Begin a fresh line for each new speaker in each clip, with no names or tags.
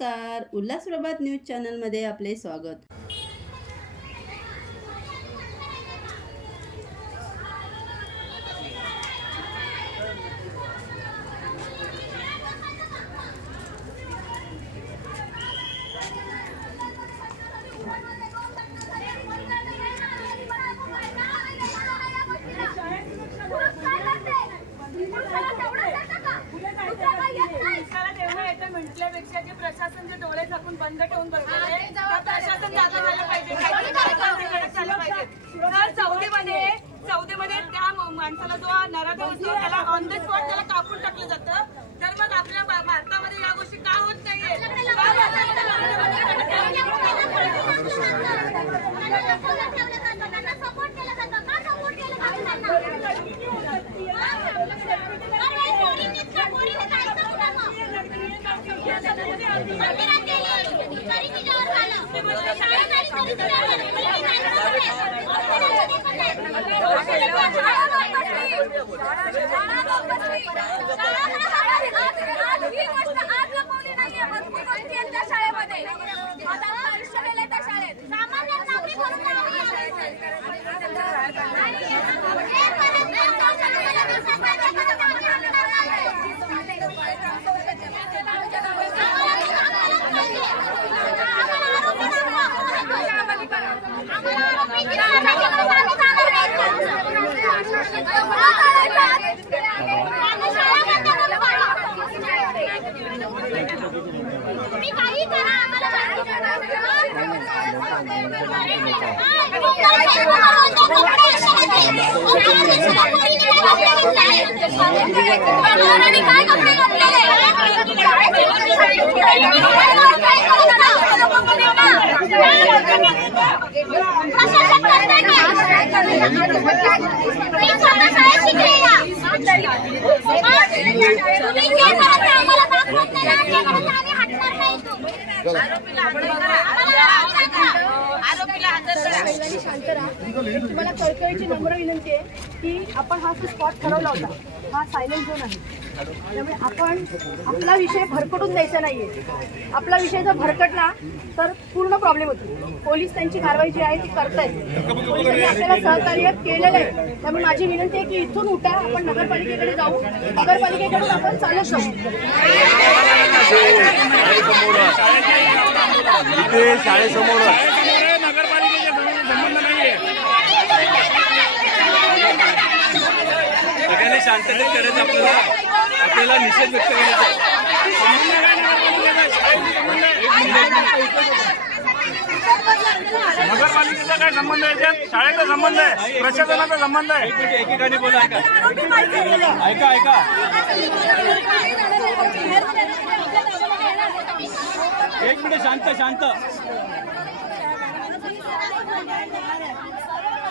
नमस्कार. उल्हास प्रभात न्यूज चॅनलमध्ये आपले स्वागत.
म्हटल्यापेक्षा जे प्रशासन जे डोळे झाकून बंद ठेवून बसलेले त्या प्रशासन जागा झालं पाहिजे. तर सौदीमध्ये सौदीमध्ये त्या माणसाला जो नराधा असतो त्याला ऑन द स्पॉट त्याला कापून टाकलं जातं. तर मग आपल्या भारतामध्ये या गोष्टी का होत नाहीये?
काय कपडे
तुम्हाला कळकळीची नम्र विनंती आहे की आपण हा जो स्पॉट ठरवला होता हा सायलेंट झोन आहे. त्यामुळे आपण आपला विषय भरकटून द्यायचा नाहीये. आपला विषय जर भरकटला तर पूर्ण प्रॉब्लेम होतो. पोलीस त्यांची कारवाई जी आहे ती करतायत. पोलिसांनी आपल्याला सहकार्य केलेलं आहे. त्यामुळे माझी विनंती आहे की इथून उठा आपण नगरपालिकेकडे जाऊ. नगरपालिकेकडून आपण चालत जाऊ.
इथे शाळेसमोर सगळ्यांनी शांततेत करायचं आपल्याला आपल्याला निषेध व्यक्त करायचा
नगरपालिकेचा काय संबंध आहे याच्यात? शाळेचा संबंध आहे प्रशासनाचा संबंध आहे.
एकेकाने बोला ऐका. ऐका ऐका. एक मिनिट शांत शांत.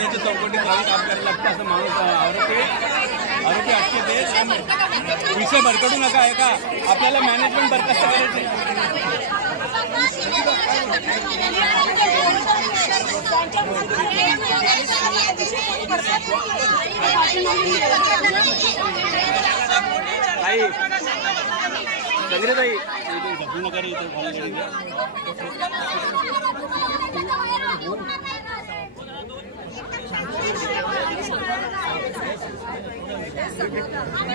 चौकटीत राहून काम करायला लागतं असं माणूस आरोपी आरोपी अटकेत आहे त्यामुळे विषय भरकटू नका ऐका आपल्याला मॅनेजमेंट बरखास्त करायचे ताई. संग्रे ताई घटू नका रे इथे खाली गाडी द्या.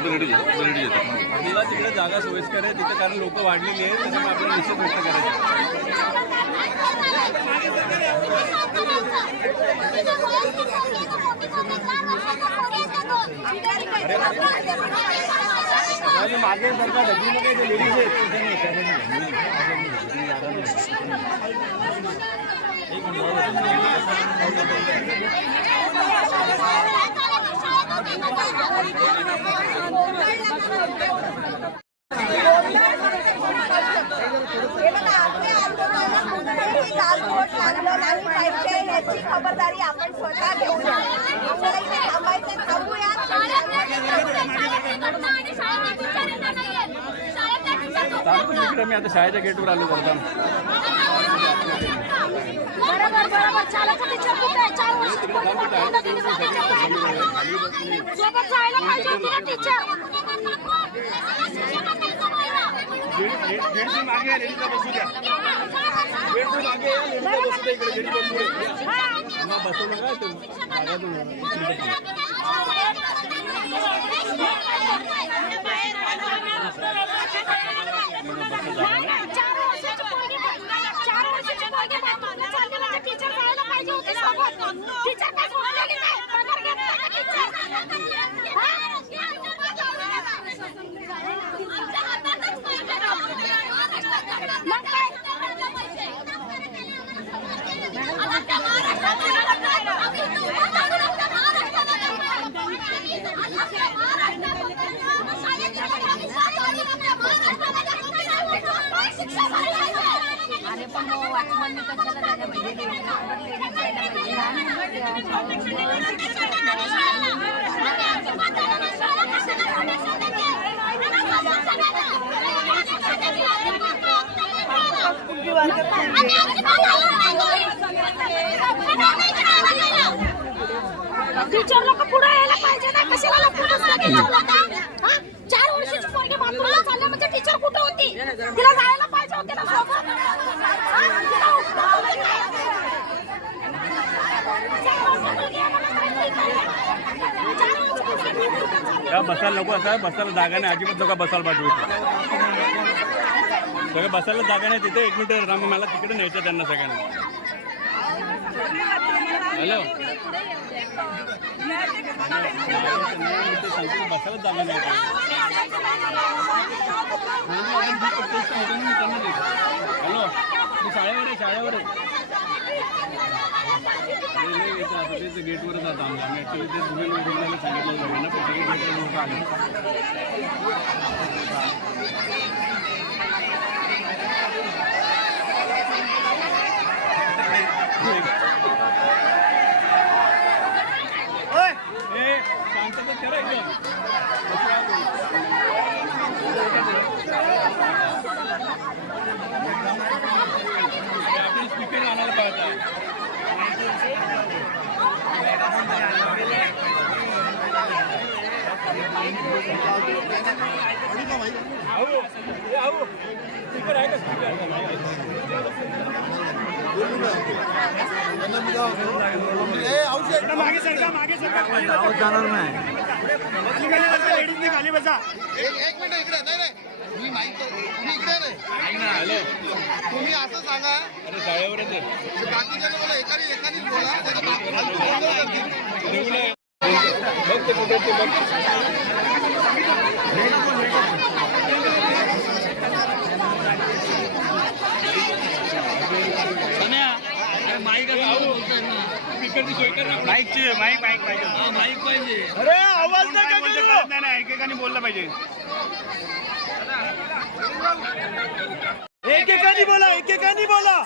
आपल्याला तिकडे जागा सोयीस्कर आहे तिथे कारण लोक वाढलेली आहेत त्याच्यामुळे आपल्याला निश्चित व्यक्त करायचं मागे सरकार ढकलीमध्ये जे लेडीज आहेत. तिथे नाही, त्याने नाही.
याची खबरदारी आपण स्वतः घेऊया आपल्याला इथे थांबायचं थांबूया
चालतो तिकडे मी आता शाळेच्या गेटवर आलो करताना
चार वर्षाची पोरगी मागं गेली सोबत जायला पाहिजे होती ना टीचर
गेटची मागे आहे, लेडीजला बसू द्या गेटची मागे आहे, लेडीजला बसू द्या इकडे गेट बंद आहे.
बसवलं का ते जागातून येणार.
नाही, नाही, चार वर्षाची पोरगी पाहिजे होती सोबत टीचर काय सोडलेली नाही पगार घेत नाही टीचर मग काय अरे पण वाचमन कशाला झालं टीचर लोक पुढे यायला पाहिजे ना. कशाला पुढे बसलं गेलं होतं चार वर्षाची पोरगी बाथरूमला चालल्या म्हणजे टीचर कुठं होती? तिला जायला
का बसायला नको असा बसायला जागा नाही अजिबात नका बसायला पाठवू सगळं बसायला जागा नाही तिथे एक मिनिट राम मला तिकडे न्यायचं त्यांना सगळ्यांना. हॅलो? हॅलो मी शाळेवर आहे शाळेवर आहे नाही, नाही, तेच गेटवरच आता आम्ही आम्ही ॲक्च्युली ते दुबई लोकांना सांगितलं गेटवर लोक आले
मागे सरका बसली खाली बसा
एक एक मिनिट इकडे नाही नाही मी माहीत तुम्ही इकडे नाही तुम्ही असं सांगा
अरे शाळेवरच
बाकीच्या बोला एकाने एकानेच बोला
माईक माईक माईक पाहिजे
माईक पाहिजे
अरे आवाज नाही एकेकाने बोललं पाहिजे एकेकाने बोला एकेकाने बोला.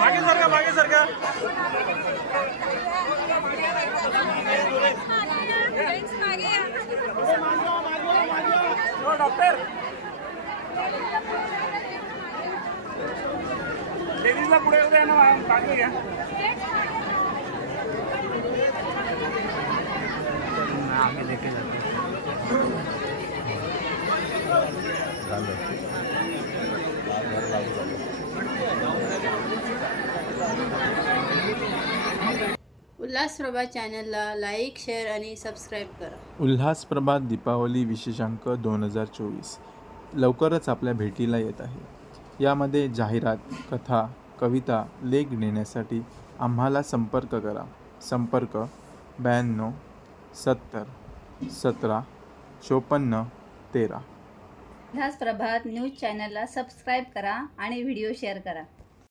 मागे सरका मागे सरका हो, डॉक्टर लेडीजला पुढे येऊ द्या ना मागे घ्या.
उल्हासप्रभा चॅनलला लाईक शेअर आणि सबस्क्राईब करा.
उल्हास प्रभात दीपावली विशेषांक दोन हजार चोवीस. लवकरच आपल्या भेटीला येत आहे. यामध्ये जाहिरात कथा कविता लेख देण्यासाठी आम्हाला संपर्क करा. संपर्क ब्याण्णव सत्तर सतरा चोपन्न तेरा.
उल्हास प्रभात न्यूज चॅनलला सबस्क्राईब करा आणि व्हिडिओ शेअर करा.